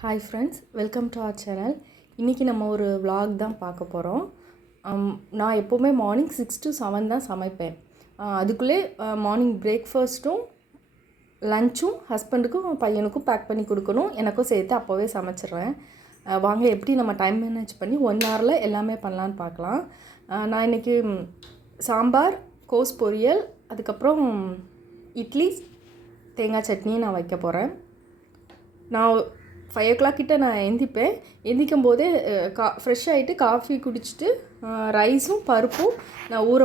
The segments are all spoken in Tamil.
Hi friends, welcome to our channel. இன்றைக்கி நம்ம ஒரு vlog தான் பார்க்க போகிறோம். நான் எப்போவுமே மார்னிங் 6 to 7 தான் சமைப்பேன். அதுக்குள்ளே மார்னிங் பிரேக்ஃபாஸ்ட்டும் லஞ்சும் ஹஸ்பண்டுக்கும் பையனுக்கும் பேக் பண்ணி கொடுக்கணும். எனக்கும் சேர்த்து அப்போவே சமைச்சிட்றேன். வாங்க எப்படி நம்ம டைம் மேனேஜ் பண்ணி 1 hourல எல்லாமே பண்ணலான்னு பார்க்கலாம். நான் இன்றைக்கி சாம்பார், கோஸ் பொரியல், அதுக்கப்புறம் இட்லி, தேங்காய் சட்னி நான் வைக்க போகிறேன். நான் 5 o'clock கிட்ட நான் எந்திக்கும் போதே ஃப்ரெஷ் ஆகிட்டு காஃபி குடிச்சிட்டு ரைஸும் பருப்பும் நான் ஊற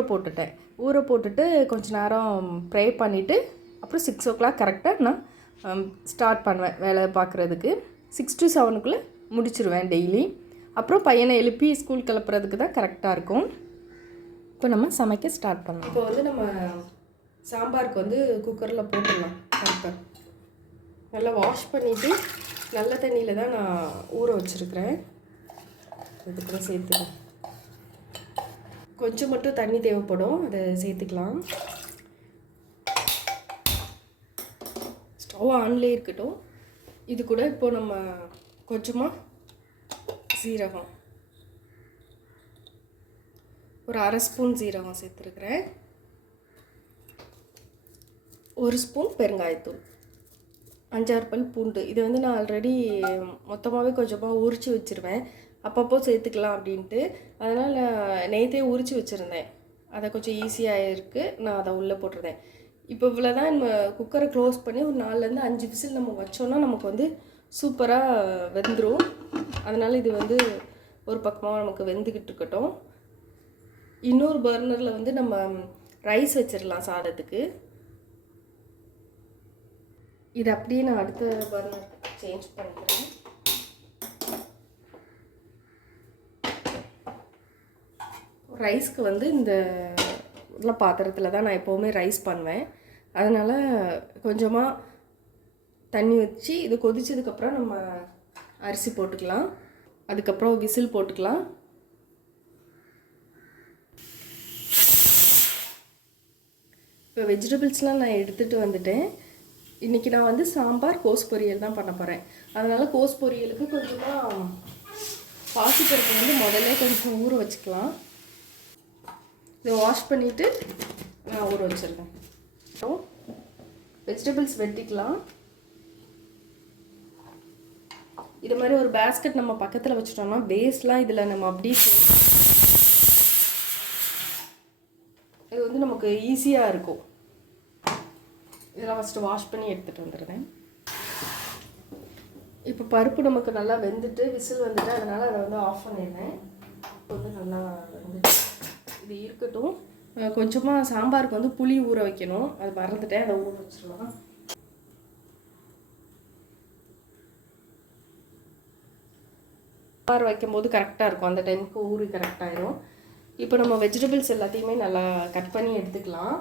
போட்டுட்டு கொஞ்சம் நேரம் ப்ரே பண்ணிவிட்டு அப்புறம் 6 o'clock கரெக்டாக நான் ஸ்டார்ட் பண்ணுவேன் வேலை பார்க்குறதுக்கு. 6 to 7 முடிச்சிருவேன் டெய்லி. அப்புறம் பையனை எழுப்பி ஸ்கூல் கிளப்புறதுக்கு தான் கரெக்டாக இருக்கும். இப்போ நம்ம சமைக்க ஸ்டார்ட் பண்ணலாம். இப்போ வந்து நம்ம சாம்பாருக்கு வந்து குக்கரில் போட்டுடலாம். பருப்பை நல்லா வாஷ் பண்ணிவிட்டு நல்ல தண்ணியில் தான் நான் ஊற வச்சுருக்கிறேன். இதுக்குள்ள சேர்த்துக்கலாம். கொஞ்சம் மட்டும் தண்ணி தேவைப்படும், அதை சேர்த்துக்கலாம். ஸ்டவ் ஆன்லேயே இருக்கட்டும். இது கூட இப்போ நம்ம கொஞ்சமாக சீரகம், ஒரு 1/2 ஸ்பூன் சீரகம் சேர்த்துருக்குறேன். 1 ஸ்பூன் பெருங்காயத்தூள், 5-6 பல் பூண்டு. இது வந்து நான் ஆல்ரெடி மொத்தமாகவே கொஞ்சமாக உரித்து வச்சுருவேன், அப்பப்போ சேர்த்துக்கலாம் அப்படின்ட்டு. அதனால் நேற்றே உரித்து வச்சுருந்தேன். அதை கொஞ்சம் ஈஸியாக இருக்குது, நான் அதை உள்ளே போட்டிருந்தேன். இப்போ இவ்வளோ தான். நம்ம குக்கரை க்ளோஸ் பண்ணி ஒரு 4-5 விசில் நம்ம வச்சோன்னா நமக்கு வந்து சூப்பராக வெந்துடும். அதனால் இது வந்து ஒரு பக்கமாக நமக்கு வெந்துக்கிட்டு இருக்கட்டும். இன்னொரு பர்னரில் வந்து நம்ம ரைஸ் வச்சிடலாம் சாதத்துக்கு. இது அப்படியே நான் அடுத்த பர்னர் சேஞ்ச் பண்ணிக்கிறேன். ரைஸ்க்கு வந்து இந்த உள்ள பாத்திரத்தில் தான் நான் எப்போவுமே ரைஸ் பண்ணுவேன். அதனால் கொஞ்சமாக தண்ணி வச்சு இது கொதிச்சதுக்கப்புறம் நம்ம அரிசி போட்டுக்கலாம். அதுக்கப்புறம் விசில் போட்டுக்கலாம். இப்போ வெஜிடபிள்ஸ்லாம் நான் எடுத்துகிட்டு வந்துட்டேன். இன்றைக்கி நான் வந்து சாம்பார், கோஸ் பொரியல் தான் பண்ண போகிறேன். அதனால் கோஸ் பொரியலுக்கு கொஞ்சமாக பாசிப்பருப்பு வந்து முதல்ல கொஞ்சம் ஊற வச்சுக்கலாம். இதை வாஷ் பண்ணிவிட்டு நான் ஊற வச்சிருக்கேன். அப்புறம் வெஜிடபிள்ஸ் வெட்டிக்கலாம். இது மாதிரி ஒரு பேஸ்கெட் நம்ம பக்கத்தில் வச்சுட்டோம்னா வேஸ்ட்லாம் இதில் நம்ம அப்படியே இது வந்து நமக்கு ஈஸியாக இருக்கும். இதெல்லாம் ஃபஸ்ட்டு வாஷ் பண்ணி எடுத்துகிட்டு வந்துடுறேன். இப்போ பருப்பு நமக்கு நல்லா வெந்துட்டு விசில் வந்துட்டு, அதனால் அதை வந்து ஆஃப் பண்ணிடுறேன். இப்போ வந்து நல்லா வெந்துட்டு இது இருக்கட்டும். கொஞ்சமாக சாம்பாருக்கு வந்து புளி ஊற வைக்கணும், அது மறந்துட்டேன், அதை ஊற வச்சிடலாம். சாம்பார் வைக்கும்போது கரெக்டாக இருக்கும், அந்த டைமுக்கு ஊறி கரெக்டாகிடும். இப்போ நம்ம வெஜிடபிள்ஸ் எல்லாத்தையுமே நல்லா கட் பண்ணி எடுத்துக்கலாம்.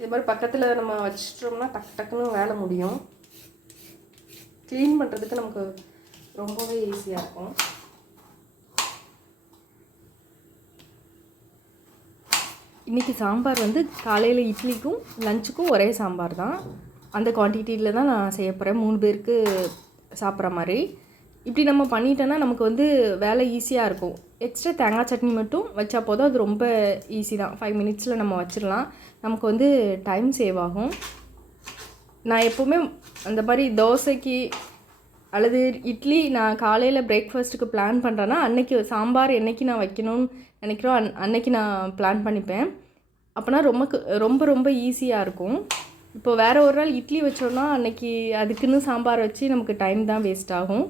இது மாதிரி பக்கத்தில் நம்ம வச்சிட்டோம்னா டக்குன்னு வேலை முடியும். க்ளீன் பண்ணுறதுக்கு நமக்கு ரொம்பவே ஈஸியாக இருக்கும். இன்றைக்கி சாம்பார் வந்து காலையில் இட்லிக்கும் லஞ்சுக்கும் ஒரே சாம்பார் தான். அந்த குவான்டிட்டியில் தான் நான் செய்ய போகிறேன், 3 பேருக்கு சாப்பிட்ற மாதிரி. இப்படி நம்ம பண்ணிட்டோன்னா நமக்கு வந்து வேலை ஈஸியாக இருக்கும். எக்ஸ்ட்ரா தேங்காய் சட்னி மட்டும் வச்சா போதும், அது ரொம்ப ஈஸி தான். 5 minutes நம்ம வச்சிடலாம். நமக்கு வந்து டைம் சேவ் ஆகும். நான் எப்போவுமே அந்த மாதிரி தோசைக்கு அல்லது இட்லி நான் காலையில் பிரேக்ஃபாஸ்ட்டுக்கு பிளான் பண்ணுறேன்னா அன்றைக்கி சாம்பார் என்றைக்கு நான் வைக்கணும்னு நினைக்கிறோம் அன்றைக்கி நான் பிளான் பண்ணிப்பேன். அப்போனா ரொம்ப ரொம்ப ஈஸியாக இருக்கும். இப்போ வேறு ஒரு நாள் இட்லி வச்சோன்னா அன்றைக்கி அதுக்குன்னு சாம்பார் வச்சு நமக்கு டைம் தான் வேஸ்ட் ஆகும்.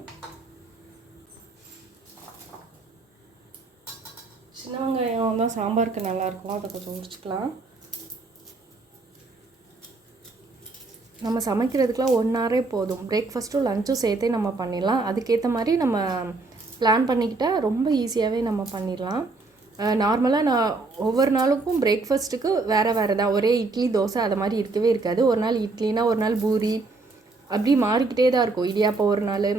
சின்ன வெங்காயம் தான் சாம்பாருக்கு நல்லாயிருக்கும், அதை கொஞ்சம் உரிச்சிக்கலாம். நம்ம சமைக்கிறதுக்குலாம் 1 hour போதும். பிரேக்ஃபாஸ்ட்டும் லஞ்சும் சேர்த்தே நம்ம பண்ணிடலாம். அதுக்கேற்ற மாதிரி நம்ம பிளான் பண்ணிக்கிட்டால் ரொம்ப ஈஸியாகவே நம்ம பண்ணிடலாம். நார்மலாக நான் ஒவ்வொரு நாளுக்கும் பிரேக்ஃபாஸ்ட்டுக்கு வேறு தான். ஒரே இட்லி தோசை அது மாதிரி இருக்கவே இருக்காது. ஒரு நாள் இட்லினா ஒரு நாள் பூரி, அப்படி மாறிக்கிட்டே தான் இருக்கும். இடியாப்பம் ஒரு நாள்,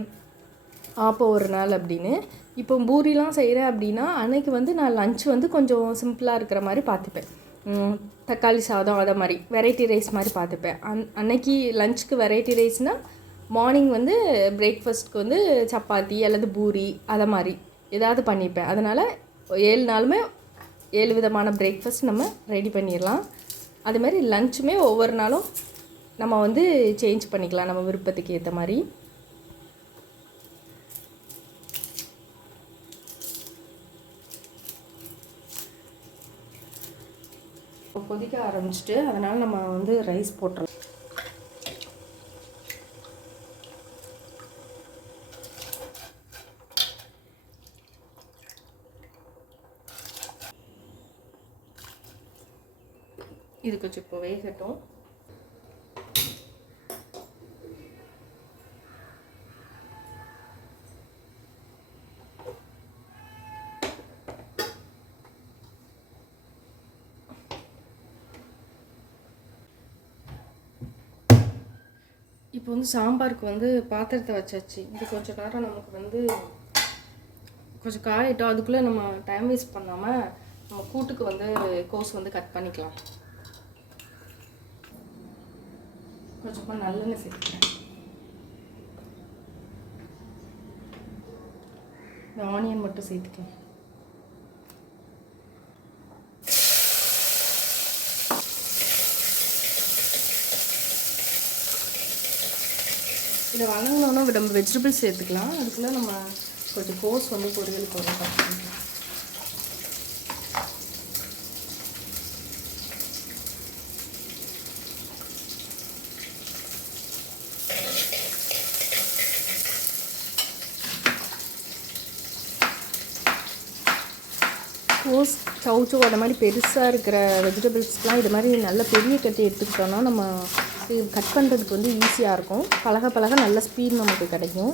ஆப்பம் ஒரு நாள் அப்படின்னு. இப்போ பூரிலாம் செய்கிறேன் அப்படின்னா அன்றைக்கி வந்து நான் லஞ்ச் வந்து கொஞ்சம் சிம்பிளாக இருக்கிற மாதிரி பார்த்துப்பேன். தக்காளி சாதம் அதை மாதிரி வெரைட்டி ரைஸ் மாதிரி பார்த்துப்பேன். அன்னைக்கு லஞ்சுக்கு வெரைட்டி ரைஸ்னால் மார்னிங் வந்து பிரேக்ஃபாஸ்ட்டுக்கு வந்து சப்பாத்தி அல்லது பூரி அதை மாதிரி ஏதாவது பண்ணிப்பேன். அதனால் 7 நாளுமே 7 விதமான பிரேக்ஃபாஸ்ட் நம்ம ரெடி பண்ணிடலாம். அதுமாதிரி லஞ்சுமே ஒவ்வொரு நாளும் நம்ம வந்து சேஞ்ச் பண்ணிக்கலாம் நம்ம விருப்பத்துக்கு ஏற்ற மாதிரி. கொதிக்க ஆரம்பிச்சிட்டு அதனால் நம்ம வந்து ரைஸ் போட்டுறோம். இது கொஞ்சம் இப்போ வேகட்டும். இப்போ வந்து சாம்பாருக்கு வந்து பாத்திரத்தை வச்சாச்சு. இது கொஞ்சம் நேரம் நமக்கு வந்து கொஞ்சம் காயிட்டோம். அதுக்குள்ளே நம்ம டைம் வேஸ்ட் பண்ணாமல் நம்ம கூட்டுக்கு வந்து கோஸ் வந்து கட் பண்ணிக்கலாம். கொஞ்சமாக நல்லெண்ணெய் சேர்த்துக்கிறேன். இந்த ஆனியன் மட்டும் சேர்த்துக்கலாம். இதை வணங்கினோன்னா நம்ம வெஜிடபிள்ஸ் சேர்த்துக்கலாம். அதுக்குள்ளே நம்ம கொஞ்சம் கோஸ் வந்து பொரியலுக்கு வந்து கட் பண்ணிக்கலாம். கோஸ் சவுச்சோ அந்த மாதிரி பெருசாக இருக்கிற வெஜிடபிள்ஸ்லாம் இது மாதிரி நல்ல பெரிய கட்டி எடுத்துக்கிட்டோன்னா நம்ம கட் பண்ணுறதுக்கு வந்து ஈஸியாக இருக்கும். பழக பழக நல்ல ஸ்பீட் நமக்கு கிடைக்கும்.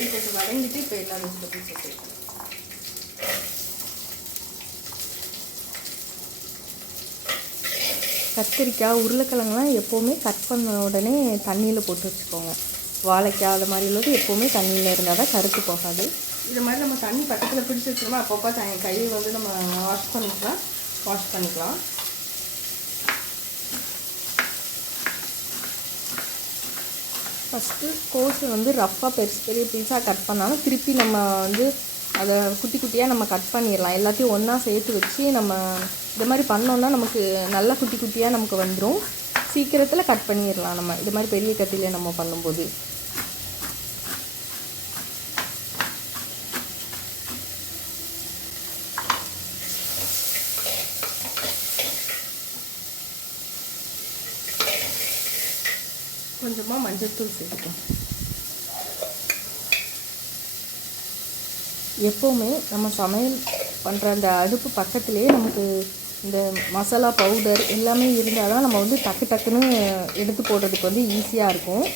இது கொஞ்சம் வதங்கிட்டு இப்போ எல்லா வெஜிடபிள்ஸும் சேர்க்கணும். கத்திரிக்காய் உருளைக்கிழங்குலாம் எப்போவுமே கட் பண்ண உடனே தண்ணியில் போட்டு வச்சுக்கோங்க. வாழைக்காய் அது மாதிரி உள்ளது எப்போவுமே தண்ணியில் இருந்தால் தான் கருத்து போகாது. இது மாதிரி நம்ம தண்ணி பக்கத்தில் பிடிச்சி வச்சோம்னா அப்பப்போ கையை வந்து நம்ம வாஷ் பண்ணிக்கலாம். ஃபஸ்ட்டு கோஸை வந்து ரஃப்பாக பெரிய பீஸாக கட் பண்ணாலும் திருப்பி நம்ம வந்து அதை குட்டி குட்டியாக நம்ம கட் பண்ணிடலாம். எல்லாத்தையும் ஒன்றா சேர்த்து வச்சு நம்ம இது மாதிரி பண்ணோன்னா நமக்கு நல்லா குட்டி குட்டியாக நமக்கு வந்துடும். சீக்கிரத்தில் கட் பண்ணிடலாம் நம்ம இது மாதிரி பெரிய கத்தியில் நம்ம பண்ணும்போது. கொஞ்சமாக மஞ்சள்தூள் சேர்த்துக்கலாம். எப்போவுமே நம்ம சமையல் பண்ணுற அந்த அடுப்பு பக்கத்துலேயே நமக்கு இந்த மசாலா பவுடர் எல்லாமே இருந்தால் தான் நம்ம வந்து டக்குன்னு எடுத்து போடுறதுக்கு வந்து ஈஸியாக இருக்கும்.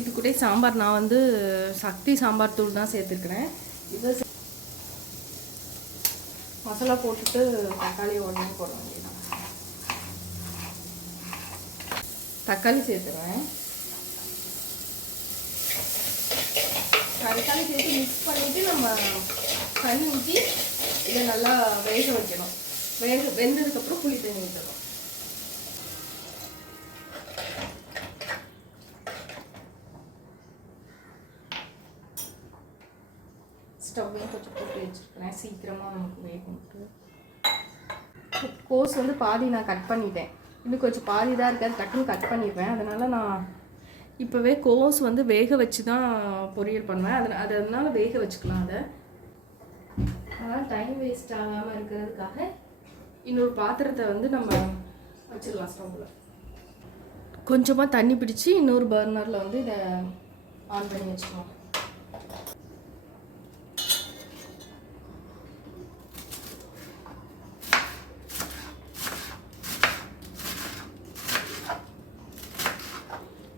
இது கூட சாம்பார் நான் வந்து சக்தி சாம்பார் தூள் தான் சேர்த்துருக்குறேன். இதை மசாலா போட்டுட்டு தக்காளி உடனே போட வேண்டியது. தக்காளி சேர்த்துருவேன். தக்காளி சேர்த்து மிக்ஸ் பண்ணிவிட்டு நம்ம தண்ணி ஊற்றி இதை நல்லா வேக வைக்கணும். வெந்ததுக்கப்புறம் புளி தண்ணி ஊற்றணும். ஸ்டவ்வையும் கொஞ்சம் போட்டு வச்சுருக்கிறேன். சீக்கிரமாக நமக்கு வேகும். கோஸ் வந்து பாதி நான் கட் பண்ணிட்டேன். இன்னும் கொஞ்சம் பாதி தான் இருக்காது, டக்குன்னு கட் பண்ணிடுவேன். அதனால் நான் இப்போவே கோஸ் வந்து வேக வச்சு தான் பொரியல் பண்ணுவேன். அதனால வேக வச்சுக்கலாம். அதனால் டைம் வேஸ்ட் ஆகாமல் இருக்கிறதுக்காக இன்னொரு பாத்திரத்தை வந்து நம்ம வச்சிடலாம் ஸ்டவ்வில். கொஞ்சமாக தண்ணி பிடிச்சி இன்னொரு பர்னரில் வந்து இதை ஆன் பண்ணி வச்சுக்கலாம்.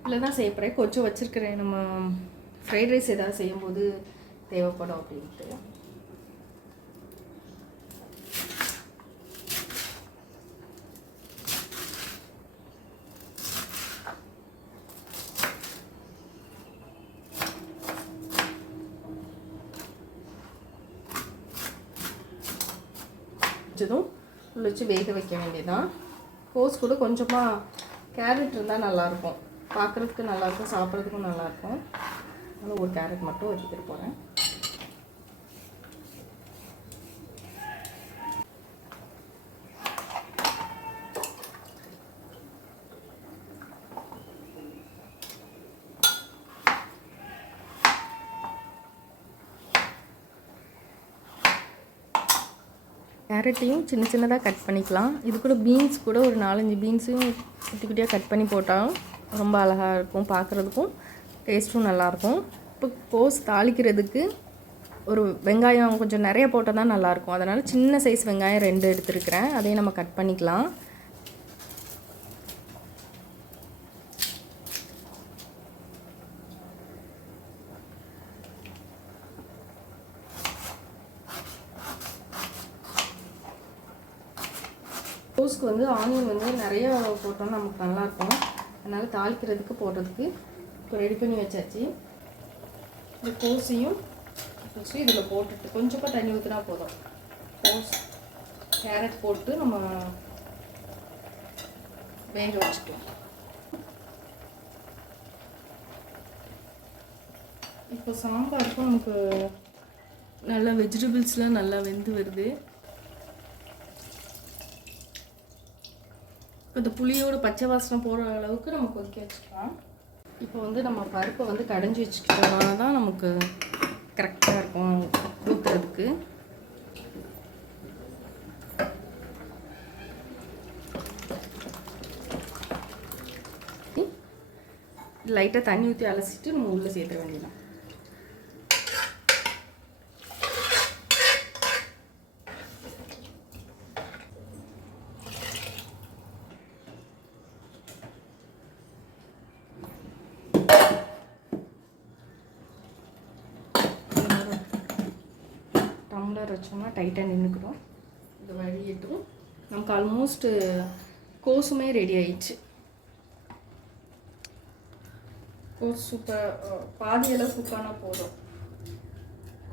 இல்லை தான் செய்யப்படுறேன். கொஞ்சம் வச்சுருக்கிறேன். நம்ம ஃப்ரைட் ரைஸ் ஏதாவது செய்யும்போது தேவைப்படும் அப்படின்ட்டு. வச்சதும் உள்ள வச்சு வேக வைக்க வேண்டியதான். கோஸ் கூட கொஞ்சமாக கேரட் இருந்தால் நல்லாயிருக்கும், பார்க்குறதுக்கு நல்லாயிருக்கும், சாப்பிட்றதுக்கும் நல்லாயிருக்கும். அதனால் ஒரு கேரட் மட்டும் வச்சுக்கிட்டு போகிறேன். கேரட்டையும் சின்ன சின்னதாக கட் பண்ணிக்கலாம். இது கூட பீன்ஸ் கூட ஒரு 4-5 பீன்ஸையும் குட்டி குட்டியாக கட் பண்ணி போட்டாலும் ரொம்ப அழகாக இருக்கும், பார்க்குறதுக்கும் டேஸ்ட்டும் நல்லாயிருக்கும். இப்போ கோஸ் தாளிக்கிறதுக்கு ஒரு வெங்காயம் கொஞ்சம் நிறைய போட்டால் தான் நல்லாயிருக்கும். அதனால் சின்ன சைஸ் வெங்காயம் 2 எடுத்துருக்கிறேன். அதையும் நம்ம கட் பண்ணிக்கலாம். கோஸ்க்கு வந்து ஆனியன் வந்து நிறையா போட்டோம்னா நமக்கு நல்லாயிருக்கும். அதனால் தாளிக்கிறதுக்கு போடுறதுக்கு இப்போ ரெடி பண்ணி வச்சாச்சு. இந்த கோஸையும் ஃபஸ்ட்டு இதில் போட்டுட்டு கொஞ்சமாக தண்ணி ஊற்றினா போதும். கோஸ் கேரட் போட்டு நம்ம வேக வச்சுக்கலாம். இப்போ சாம்பாருக்கும் நமக்கு நல்லா வெஜிடபிள்ஸ்லாம் நல்லா வெந்து வருது. இப்போ இந்த புளியோட பச்சை வாசனை போகிற அளவுக்கு நம்ம கொதிக்க வச்சுக்கலாம். இப்போ வந்து நம்ம பருப்பை வந்து கடைஞ்சி வச்சுக்கிட்டோம்னா தான் நமக்கு கரெக்டாக இருக்கும் ஊற்றுறதுக்கு. லைட்டாக தண்ணி ஊற்றி அலசிட்டு நம்ம உள்ளே சேர்த்த வேண்டியதான். டம்ளர் வச்சோம்னா டைட்டாக நின்றுக்கிறோம். இது வழியிட்டும் நமக்கு ஆல்மோஸ்ட்டு கோஸுமே ரெடி ஆயிடுச்சு. கோஸ் சூப்பர் பாதியெல்லாம் குக்கானா போதும்.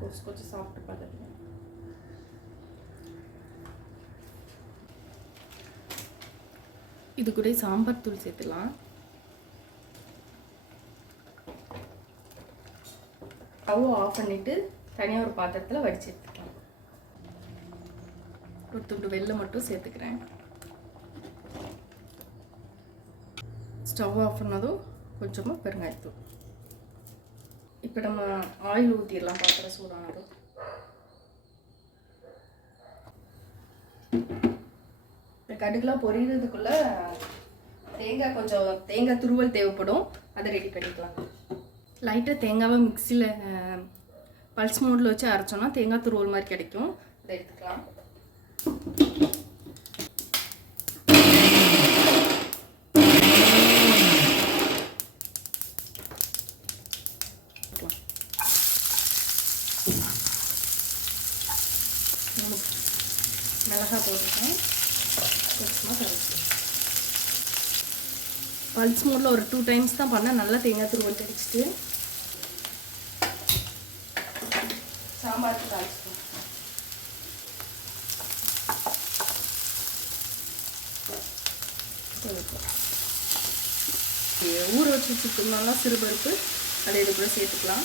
கோஸ் கொஞ்சம் சாப்பிட்டு பார்த்துட்டு இது கூட சாம்பார் தூள் சேர்த்துலாம். ஸ்டவ் ஆஃப் பண்ணிவிட்டு தனியாக ஒரு பாத்திரத்தில் வடித்து எடுத்துக்கலாம். ஒரு துண்டு வெல்லம் மட்டும் சேர்த்துக்கிறேன். ஸ்டவ் ஆஃப் பண்ணதும் கொஞ்சமாக பெருங்காயத்தூள். இப்போ நம்ம ஆயில் ஊற்றிடலாம். பாத்திரம் சூடானதும் இந்த கடுகுலாம் பொரியிறதுக்குள்ளே தேங்காய் துருவல் தேவைப்படும். அதை ரெடி பண்ணிக்கலாம். லைட்டாக தேங்காவை மிக்சியில் பல்ஸ் மோடில் வச்சு அரைச்சோன்னா தேங்காய் துருவல் மாதிரி கிடைக்கும். அதை எடுத்துக்கலாம். மிளகா போட்டுருக்கேன். கொஞ்சமாக கரைச்சி பல்ஸ் மோடில் ஒரு 2 டைம்ஸ் தான் பண்ணால் நல்லா தேங்காய் துருவல் தெரிச்சிட்டு சாம்பாருக்கு தாளிச்சிட்டோம். ஊற வச்சு வச்சுருக்கோம்னா சிறுபருப்பு அதை இது கூட சேர்த்துக்கலாம்.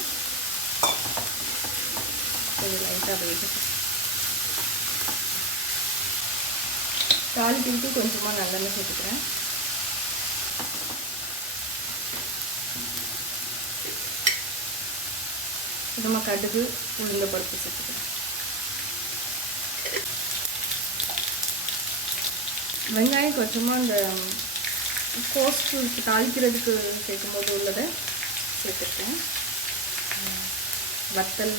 லைட்டாக வேக தாளிக்கிறதுக்கு கொஞ்சமாக நல்லெண்ணெய் சேர்த்துக்கிறேன். நம்ம கடுகு உளுந்த பருப்பு சேர்த்துக்கிறேன். வெங்காயம் கொஞ்சமாக இந்த கோஸ்க்கு தாளிக்கிறதுக்கு சேர்க்கும் போது உள்ளதை சேர்த்துருக்கேன். வத்தல்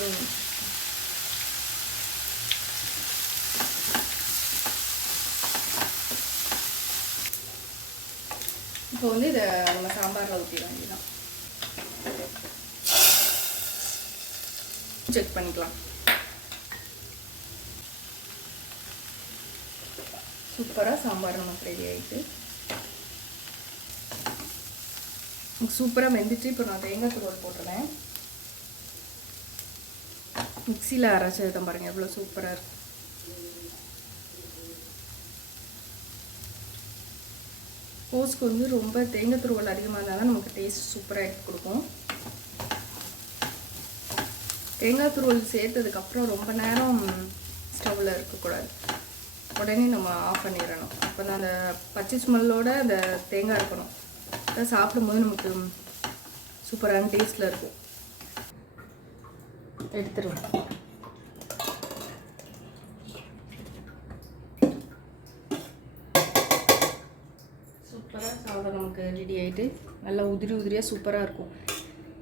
இப்போ வந்து இதை நம்ம சாம்பாரில் ஊற்றிட வேண்டியதான். செக் பண்ணிக்கலாம். சூப்பராக சாம்பார் நமக்கு ரெடி ஆகிட்டு சூப்பராக வெந்துட்டு இப்போ நான் தேங்காய் துருவல் போட்டுறேன். மிக்சியில் அரைச்சதுதான் பாருங்கள் எவ்வளோ சூப்பராக இருக்குது. கோஸுக்கு வந்து ரொம்ப தேங்காய் துருவல் அதிகமாக இருந்தால் தான் நமக்கு டேஸ்ட் சூப்பராக எடுத்து கொடுக்கும். தேங்காய் துருவல் சேர்த்ததுக்கப்புறம் ரொம்ப நேரம் ஸ்டவ்வில் இருக்கக்கூடாது, உடனே நம்ம ஆஃப் பண்ணிடணும். அப்போ தான் அந்த பச்சை ஸ்மெல்லோட அந்த தேங்காய் இருக்கணும், அதை சாப்பிடும்போது நமக்கு சூப்பரான டேஸ்ட்டில் இருக்கும். எடுத்துருவோம். சூப்பராக சாதம் நமக்கு ரெடி ஆகிட்டு நல்லா உதிரி உதிரியாக சூப்பராக இருக்கும்.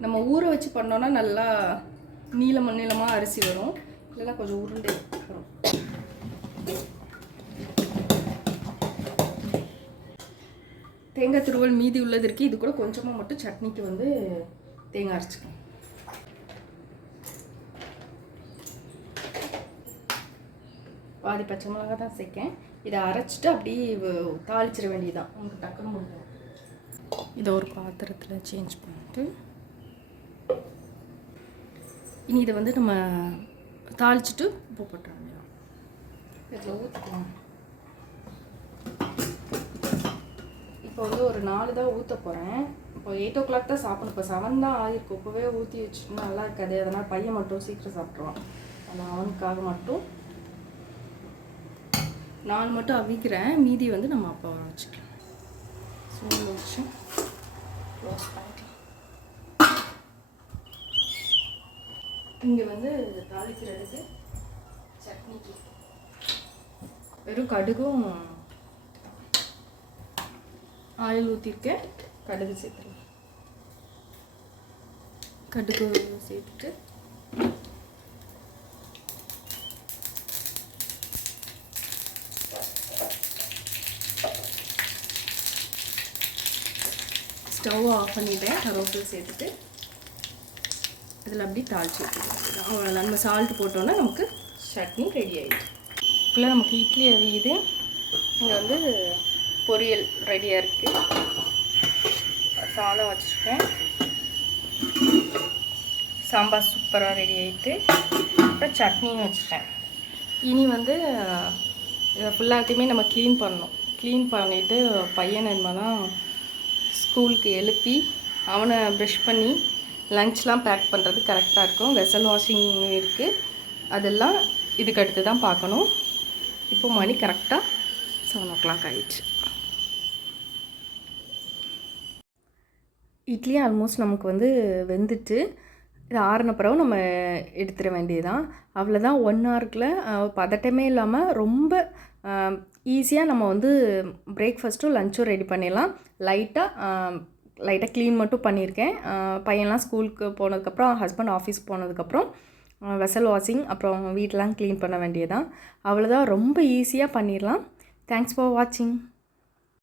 நம்ம ஊற வச்சு பண்ணோன்னா நல்லா நீளமாக அரிசி வரும், இல்லைன்னா கொஞ்சம் உருண்டை வரும். தேங்காய் துருவல் மீதி உள்ளது இருக்குது, இது கூட கொஞ்சமாக மட்டும் சட்னிக்கு வந்து தேங்காய் அரைச்சிக்கலாம். பாதி பச்சை மிளகா தான் சேர்க்கேன். இதை அரைச்சிட்டு அப்படியே தாளிச்சிட வேண்டியதுதான், உங்களுக்கு டக்குன்னு முடியும். இதை ஒரு பாத்திரத்தில் சேஞ்ச் பண்ணிட்டு இனி இதை வந்து நம்ம தாளிச்சிட்டு உப்பு போட்டுற வேண்டியதான். இதில் ஊற்றிக்கலாம். இப்போ வந்து ஒரு 4 தான் ஊற்ற போகிறேன். இப்போ 8 o'clock தான் சாப்பிடணும். இப்போ 7 தான் ஆகிருக்கு. இப்போவே ஊற்றி வச்சுட்டு நல்லா இருக்காது, அதனால் பையன் மட்டும் சீக்கிரம் சாப்பிட்ருவான். அதனால் அவனுக்காக மட்டும் 4 மட்டும் அவிக்கிறேன், மீதி வந்து நம்ம அப்போ வச்சுக்கலாம். சூடு வச்சு க்ளோஸ் பண்ணிக்கலாம். இங்கே வந்து தாளிக்கிறதுக்கு சட்னிக்கு வெறும் கடுகும் ஆயில் ஊற்றிருக்கேன். கடுகு சேர்த்துருவேன். கடுகு சேர்த்துட்டு ஸ்டவ் ஆஃப் பண்ணிவிட்டேன். கருவேப்பிலை சேர்த்துட்டு இதில் அப்படி தாளிச்சு ஊற்றிடுவேன். அவ்வளோ நம்ம சால்ட் போட்டோன்னா நமக்கு சட்னி ரெடி ஆகிடுச்சு. இப்போலாம் நமக்கு இட்லி அவியுது. இங்கே வந்து பொரியல் ரெடியாக இருக்குது. சாதம் வச்சுருக்கேன். சாம்பார் சூப்பராக ரெடி ஆகிட்டு, அப்புறம் சட்னியும் வச்சுட்டேன். இனி வந்து இதை ஃபுல்லாத்தையுமே நம்ம க்ளீன் பண்ணணும். க்ளீன் பண்ணிவிட்டு பையனை என்னன்னா ஸ்கூலுக்கு எழுப்பி அவனை ப்ரஷ் பண்ணி லஞ்ச்லாம் பேக் பண்ணுறது கரெக்டாக இருக்கும். வெசல் வாஷிங் இருக்குது, அதெல்லாம் இதுக்கு அடுத்து தான் பார்க்கணும். இப்போ மணி கரெக்டாக 7 o'clock ஆகிடுச்சு. இட்லி ஆல்மோஸ்ட் நமக்கு வந்து வெந்துட்டு இது ஆறின பிறகு நம்ம எடுத்துட வேண்டியதுதான். அவ்வளோதான். 1 hourக்குள்ள பதட்டமே இல்லாமல் ரொம்ப ஈஸியாக நம்ம வந்து பிரேக்ஃபாஸ்ட்டும் லஞ்சும் ரெடி பண்ணிடலாம். லைட்டாக க்ளீன் மட்டும் பண்ணியிருக்கேன். பையன்லாம் ஸ்கூலுக்கு போனதுக்கப்புறம், ஹஸ்பண்ட் ஆஃபீஸ் போனதுக்கப்புறம் வெசல் வாஷிங், அப்புறம் வீட்டெலாம் க்ளீன் பண்ண வேண்டியதான். அவ்வளோதான், ரொம்ப ஈஸியாக பண்ணிடலாம். தேங்க்ஸ் ஃபார் வாட்சிங்.